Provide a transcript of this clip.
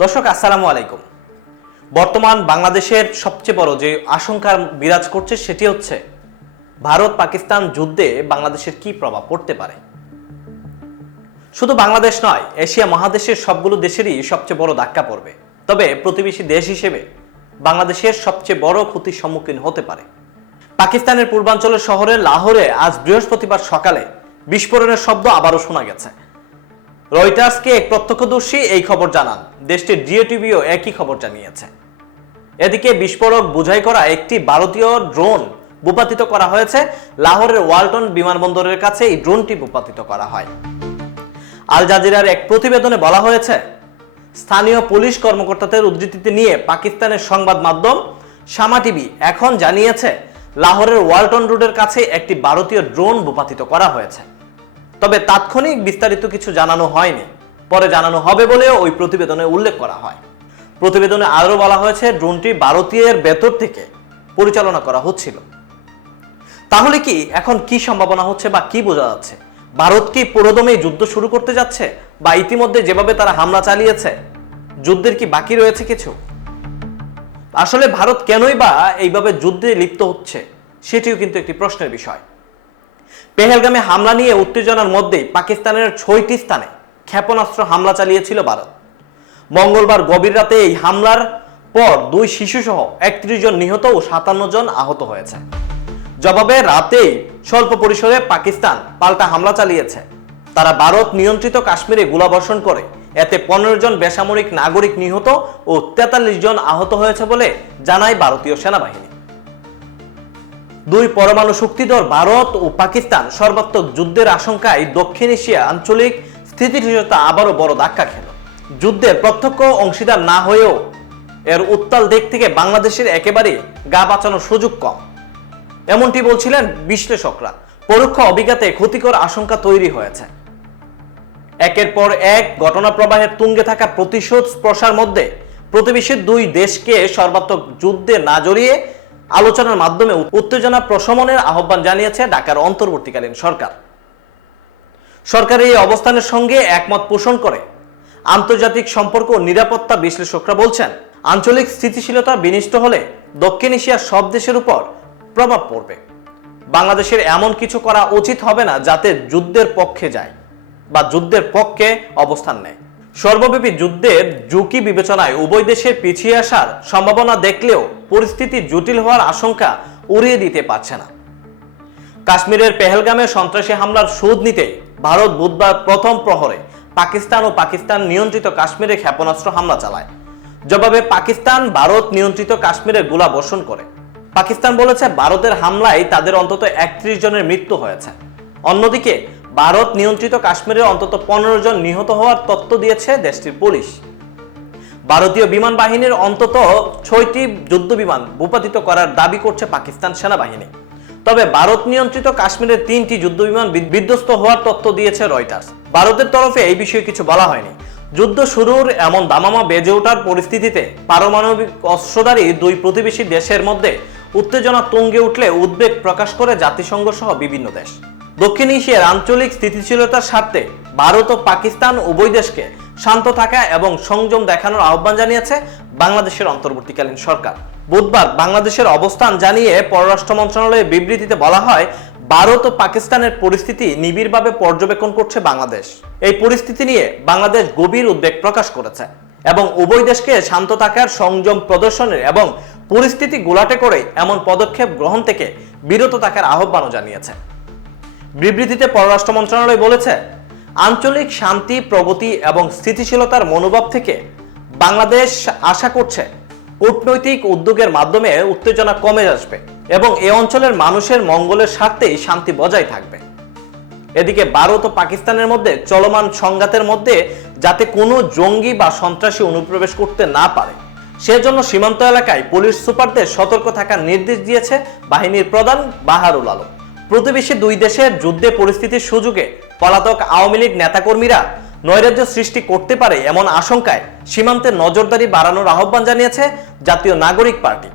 দর্শক, আসসালামু আলাইকুম। বর্তমান বাংলাদেশের সবচেয়ে বড় যে আশঙ্কা বিরাজ করছে সেটি হচ্ছে, ভারত পাকিস্তান যুদ্ধে বাংলাদেশের কি প্রভাব পড়তে পারে? শুধু বাংলাদেশ নয়, এশিয়া মহাদেশের সবগুলো দেশেরই সবচেয়ে বড় ধাক্কা পড়বে। তবে প্রতিবেশী দেশ হিসেবে বাংলাদেশের সবচেয়ে বড় ক্ষতির সম্মুখীন হতে পারে। পাকিস্তানের পূর্বাঞ্চলের শহরে লাহোরে আজ বৃহস্পতিবার সকালে বিস্ফোরণের শব্দ আবারও শোনা গেছে। রয়টার্সকে এক প্রত্যক্ষদর্শী এই খবর জানান। দেশটির জিও টিভিও একই খবর জানিয়েছে। এদিকে বিস্ফোরক বোঝাই করা একটি ভারতীয় ড্রোন ভূপাতিত করা হয়েছে। লাহোরের ওয়ালটন বিমানবন্দরের কাছে এই ড্রোনটি ভূপাতিত করা হয়। আল জাজিরার এক প্রতিবেদনে বলা হয়েছে, স্থানীয় পুলিশ কর্মকর্তাদের উদ্ধৃতিতে নিয়ে পাকিস্তানের সংবাদ মাধ্যম শামা টিভি এখন জানিয়েছে, লাহোরের ওয়ালটন রোডের কাছে একটি ভারতীয় ড্রোন ভূপাতিত করা হয়েছে। তবে তাৎক্ষণিক বিস্তারিত কিছু জানানো হয়নি। পরে জানানো হবে বলেও ওই প্রতিবেদনে উল্লেখ করা হয়। প্রতিবেদনে আরও বলা হয়েছে, ড্রোনটি ভারতীয়ের ভেতর থেকে পরিচালনা করা হচ্ছিল। তাহলে কি এখন কি সম্ভাবনা হচ্ছে বা কি বোঝা যাচ্ছে? ভারত কি পুরোদমে যুদ্ধ শুরু করতে যাচ্ছে বা ইতিমধ্যে যেভাবে তারা হামলা চালিয়েছে, যুদ্ধের কি বাকি রয়েছে কিছু? আসলে ভারত কেনই বা এইভাবে যুদ্ধে লিপ্ত হচ্ছে, সেটিও কিন্তু একটি প্রশ্নের বিষয়। পেহেলগামে হামলা নিয়ে উত্তেজনার মধ্যেই পাকিস্তানের ছয়টি স্থানে ক্ষেপণাস্ত্র হামলা চালিয়েছিল ভারত। মঙ্গলবার গভীর রাতে এই হামলার পর দুই শিশুসহ একত্রিশ জন নিহত ও সাতান্ন জন আহত হয়েছে। জবাবে রাতেই স্বল্প পরিসরে পাকিস্তান পাল্টা হামলা চালিয়েছে। তারা ভারত নিয়ন্ত্রিত কাশ্মীরে গোলাবর্ষণ করে। এতে পনেরো জন বেসামরিক নাগরিক নিহত ও তেতাল্লিশ জন আহত হয়েছে বলে জানায় ভারতীয় সেনাবাহিনী। দুই পরমাণু শক্তিধর ভারত ও পাকিস্তান সর্বাত্মক যুদ্ধের আশঙ্কায় দক্ষিণ এশিয়া আঞ্চলিক স্থিতিশীলতা আবারও বড় ধাক্কা খেল। যুদ্ধের প্রত্যক্ষ অংশীদার না হয়েও এর উত্তাল দিক থেকে বাংলাদেশের একেবারে গা বাঁচানোর সুযোগ কম। এমনটি বলছিলেন বিশ্লেষকরা। পরোক্ষ অভিজ্ঞতায় ক্ষতিকর আশঙ্কা তৈরি হয়েছে। একের পর এক ঘটনা প্রবাহের তুঙ্গে থাকা প্রতিশোধ স্পর্শার মধ্যে প্রতিবেশী দুই দেশকে সর্বাত্মক যুদ্ধে না জড়িয়ে আলোচনার মাধ্যমে উত্তেজনা প্রশমনের আহ্বান জানিয়েছে ঢাকার অন্তর্বর্তীকালীন সরকার। সরকারের এই অবস্থানের সঙ্গে একমত পোষণ করে। আন্তর্জাতিক সম্পর্ক ও নিরাপত্তা বিশ্লেষকরা বলছেন, আঞ্চলিক স্থিতিশীলতা বিনিষ্ট হলে দক্ষিণ এশিয়ার সব দেশের উপর প্রভাব পড়বে। বাংলাদেশের এমন কিছু করা উচিত হবে না যাতে যুদ্ধের পক্ষে যায় বা যুদ্ধের পক্ষে অবস্থান নেয়। সর্বব্যাপী যুদ্ধের ঝুঁকি বিবেচনায় উভয় দেশের পিছিয়ে আসার সম্ভাবনা দেখলেও পরিস্থিতি জটিল হওয়ার আশঙ্কা উড়িয়ে দিতে পারছে না। কাশ্মীরের পেহেলগামে সন্ত্রাসী হামলার সুদ নিতে ভারত বুধবার প্রথম প্রহরে পাকিস্তান ও পাকিস্তান নিয়ন্ত্রিত কাশ্মীরে ক্ষেপণাস্ত্র হামলা চালায়। জবাবে পাকিস্তান, ভারত নিয়ন্ত্রিত কাশ্মীরে গোলা বর্ষণ করে। পাকিস্তান বলেছে, ভারতের হামলায় তাদের অন্তত একত্রিশ জনের মৃত্যু হয়েছে। অন্যদিকে ভারত নিয়ন্ত্রিত কাশ্মীরে অন্তত পনেরো জন নিহত হওয়ার তথ্য দিয়েছে দেশটির পুলিশ। ভারতীয় বিমান বাহিনীর অন্তত ছয়টি যুদ্ধ বিমান ভূপাতিত করার দাবি করছে পাকিস্তান সেনাবাহিনী। তবে ভারত নিয়ন্ত্রিত কাশ্মীরের তিনটি যুদ্ধ বিমান বিধ্বস্ত হওয়ার তথ্য দিয়েছে রয়টার্স। ভারতের তরফে এই বিষয়ে কিছু বলা হয়নি। যুদ্ধ শুরুর এমন দামামা বেজে ওঠার পরিস্থিতিতে পারমাণবিক অস্ত্রধারী দুই প্রতিবেশী দেশের মধ্যে উত্তেজনা তুঙ্গে উঠলে উদ্বেগ প্রকাশ করে জাতিসংঘ সহ বিভিন্ন দেশ। দক্ষিণ এশিয়ার আঞ্চলিক স্থিতিশীলতার স্বার্থে ভারত ও পাকিস্তান উভয় দেশকে শান্ত থাকা এবং সংযম দেখানোর আহ্বান জানিয়েছে বাংলাদেশের অন্তর্বর্তীকালীন সরকার। বুধবার বাংলাদেশের অবস্থান জানিয়ে পররাষ্ট্র মন্ত্রণালয়ের বিবৃতিতে বলা হয়, ভারত ও পাকিস্তানের পরিস্থিতি নিবিড়ভাবে পর্যবেক্ষণ করছে বাংলাদেশ। এই পরিস্থিতি নিয়ে বাংলাদেশ গভীর উদ্বেগ প্রকাশ করেছে এবং উভয় দেশকে শান্ত থাকার সংযম প্রদর্শনের এবং পরিস্থিতি গোলাটে করে এমন পদক্ষেপ গ্রহণ থেকে বিরত থাকার আহ্বানও জানিয়েছে। বিবৃতিতে পররাষ্ট্র মন্ত্রণালয় বলেছে, আঞ্চলিক শান্তি, প্রগতি এবং স্থিতিশীলতার মনোভাব থেকে বাংলাদেশ আশা করছে কূটনৈতিক উদ্যোগের মাধ্যমে উত্তেজনা কমে আসবে এবং এ অঞ্চলের মানুষের মঙ্গলের স্বার্থেই শান্তি বজায় থাকবে। এদিকে ভারত ও পাকিস্তানের মধ্যে চলমান সংঘাতের মধ্যে যাতে কোনো জঙ্গি বা সন্ত্রাসী অনুপ্রবেশ করতে না পারে, সেজন্য সীমান্ত এলাকায় পুলিশ সুপারদের সতর্ক থাকার নির্দেশ দিয়েছে বাহিনীর প্রধান বাহারুল আলম। প্রতিবেশী দুই দেশের যুদ্ধে পরিস্থিতির সুযোগে পলাতক আওয়ামী লীগ নেতাকর্মীরা নৈরাজ্য সৃষ্টি করতে পারে এমন আশঙ্কায় সীমান্তে নজরদারি বাড়ানোর আহ্বান জানিয়েছে জাতীয় নাগরিক পার্টি।